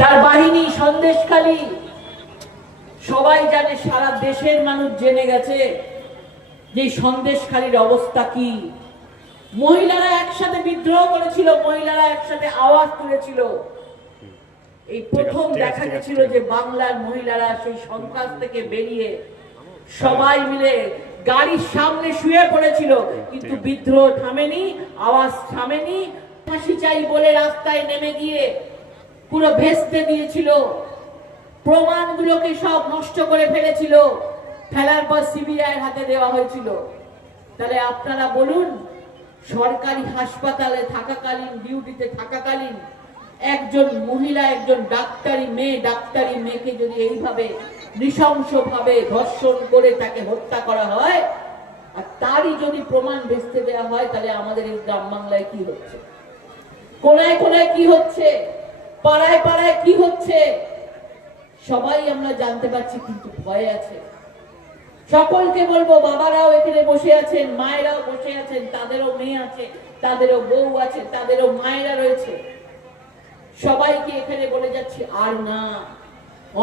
তার বাহিনী সন্দেশখালী সবাই জানে, সারা দেশের মানুষ জেনে গেছে যে সন্দেশখালীর অবস্থা কি। মহিলারা একসাথে বিদ্রোহ করেছিল, মহিলারা একসাথে আওয়াজ তুলেছিল। এই প্রথম দেখা গেছিল যে বাংলার মহিলারা সেই সন্ত্রাস থেকে বেরিয়ে সবাই মিলে গাড়ির সামনে শুয়ে পড়েছিল, কিন্তু বিদ্রোহ থামেনি, আওয়াজ থামেনি। ফাঁসি চাই বলে রাস্তায় নেমে গিয়ে পুরো ভেস্তে দিয়েছিল, প্রমাণগুলোকে সব নষ্ট করে ফেলেছিল, ফেলার পর সিবিআই হাতে দেওয়া হয়েছিল। তাহলে আপনারা বলুন, সরকারি হাসপাতালে থাকাকালীন, ডিউটিতে থাকাকালীন একজন মহিলা, একজন ডাক্তারি মেয়েকে যদি এইভাবে নৃশংসভাবে ধর্ষণ করে তাকে হত্যা করা হয়, আর তারই যদি প্রমাণ ভেস্তে দেওয়া হয়, তাহলে আমাদের এই গ্রাম বাংলায় কি হচ্ছে, কোনায় কোনায় কি হচ্ছে, পাড়ায় পাড়ায় কি হচ্ছে, সবাই আমরা জানতে পারছি, কিন্তু ভয় আছে। সকলকে বলবো, বাবারাও এখানে বসে আছেন, মায়েরাও বসে আছেন, তাদেরও মেয়ে আছে, তাদেরও বউ আছে, তাদেরও মায়েরা রয়েছে। সবাইকে এখানে বলে যাচ্ছি, আর না,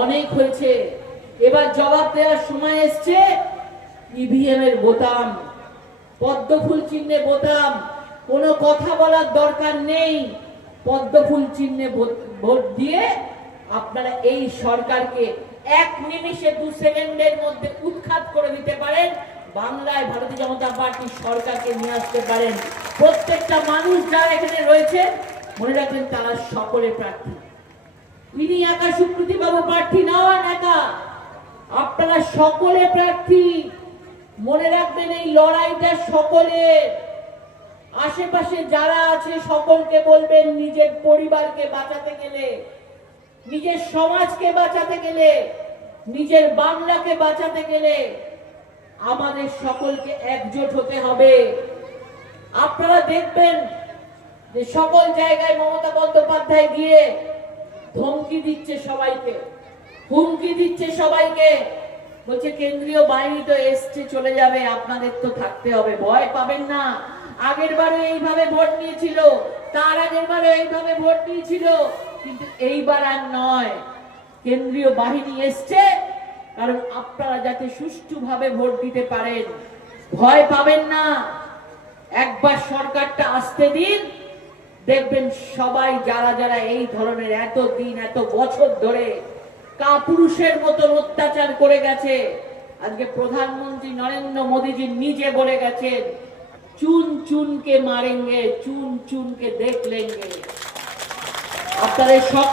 অনেক হয়েছে। এবার জবাব দেওয়ার সময় এসছে। ইভিএম এর বোতাম, পদ্মফুল চিহ্নে বোতাম, কোনো কথা বলার দরকার নেই। পদ্মফুল চিহ্নে ভোট দিয়ে আপনারা এই সরকারকে 1 নিমিষে 2 সেকেন্ডের মধ্যে উৎখাত করে দিতে পারেন। বাংলায় ভারতীয় জনতা পার্টি সরকারকে নিয়ে আসতে পারেন। প্রত্যেকটা মানুষ যারা এখানে রয়েছে মনে রাখবেন, তারা সকলে প্রার্থী। ইনি একা সুকৃতি বাবু প্রার্থী নন, একা, আপনারা সকলে প্রার্থী। মনে রাখবেন, এই লড়াইটা সকলের। আশেপাশে যারা আছে সকলকে বলবেন, নিজের পরিবারকে বাঁচাতে গেলে, নিজের সমাজকে বাঁচাতে গেলে, নিজের বাংলাকে বাঁচাতে গেলে আমাদের সকলকে একজোট হতে হবে। আপনারা দেখবেন যে সকল জায়গায় মমতা বন্দ্যোপাধ্যায় গিয়ে ধমকি দিচ্ছে সবাইকে, হুমকি দিচ্ছে সবাইকে, বলছে কেন্দ্রীয় বাহিনী তো এসছে, চলে যাবে, আপনাদের তো থাকতে হবে, ভয় পাবেন না। আগের বারে এইভাবে ভোট নিয়েছিল, তার আগের বারে এইভাবে ভোট নিয়েছিল, কিন্তু এইবার আর নয়। কেন্দ্রীয় বাহিনী এসছে কারণ আপনারা যাতে সুষ্ঠুভাবে ভোট দিতে পারেন, ভয় পাবেন না। একবার সরকারটা আসতে দিন, দেখবেন সবাই যারা যারা এই ধরনের এত দিন, এত বছর ধরে কাপুরুষের মতো অত্যাচার করে গেছে, আজকে প্রধানমন্ত্রী নরেন্দ্র মোদীজি নিজে বলে গেছেন, চুন চুনকে মারেঙ্গে, চুন চুনকে দেখ লেঙ্গে। আপনাদের সকল